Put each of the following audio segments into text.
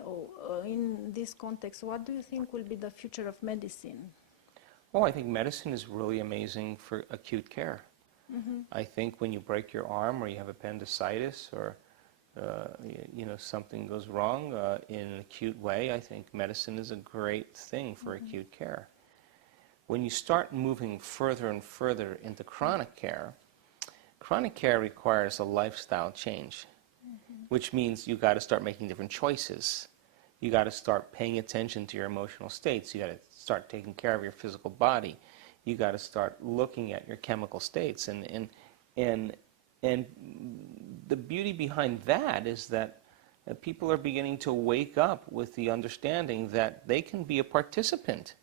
So in this context, what do you think will be the future of medicine? Oh, I think medicine is really amazing for acute care. I think when you break your arm or you have appendicitis or something goes wrong in an acute way, I think medicine is a great thing for acute care. When you start moving further and further into chronic care requires a lifestyle change, which means you got to start making different choices. You got to start paying attention to your emotional states. You got to start taking care of your physical body. You got to start looking at your chemical states. And the beauty behind that is that people are beginning to wake up with the understanding that they can be a participant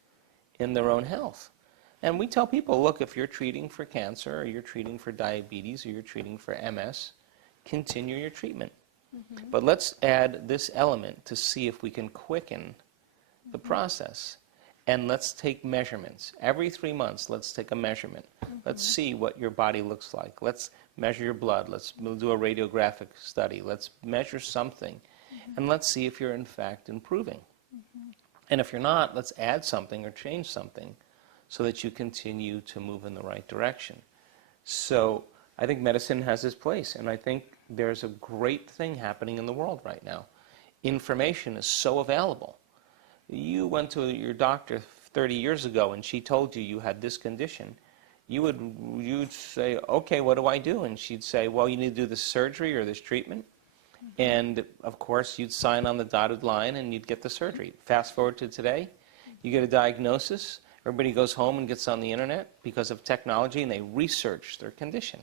in their own health. And we tell people, look, if you're treating for cancer or you're treating for diabetes or you're treating for MS, continue your treatment. But let's add this element to see if we can quicken the process. And let's take measurements. Every 3 months, let's take a measurement. Let's see what your body looks like. Let's measure your blood. Let's do a radiographic study. Let's measure something. And let's see if you're in fact improving. And if you're not, let's add something or change something so that you continue to move in the right direction. So I think medicine has its place, and I think there's a great thing happening in the world right now. Information is so available. You went to your doctor 30 years ago and she told you you had this condition. You'd say, okay, what do I do? And she'd say, well, you need to do this surgery or this treatment. And of course, you'd sign on the dotted line and you'd get the surgery. Fast forward to today, you get a diagnosis. Everybody goes home and gets on the internet because of technology, and they research their condition.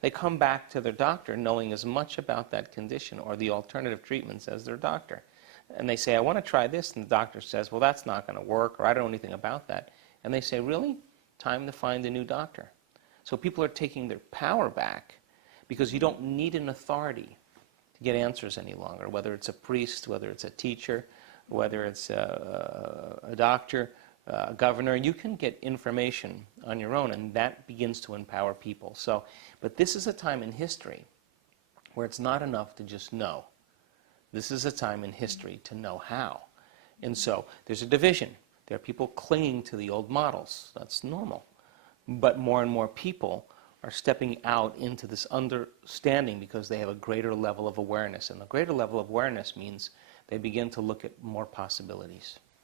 They come back to their doctor knowing as much about that condition or the alternative treatments as their doctor. And they say, I want to try this, and the doctor says, well, that's not going to work, or I don't know anything about that. And they say, really? Time to find a new doctor. So people are taking their power back because you don't need an authority to get answers any longer, whether it's a priest, whether it's a teacher, whether it's a doctor, a governor. You can get information on your own, and that begins to empower people. But this is a time in history where it's not enough to just know. This is a time in history to know how. And so there's a division. There are people clinging to the old models. That's normal. But more and more people are stepping out into this understanding because they have a greater level of awareness. And the greater level of awareness means they begin to look at more possibilities.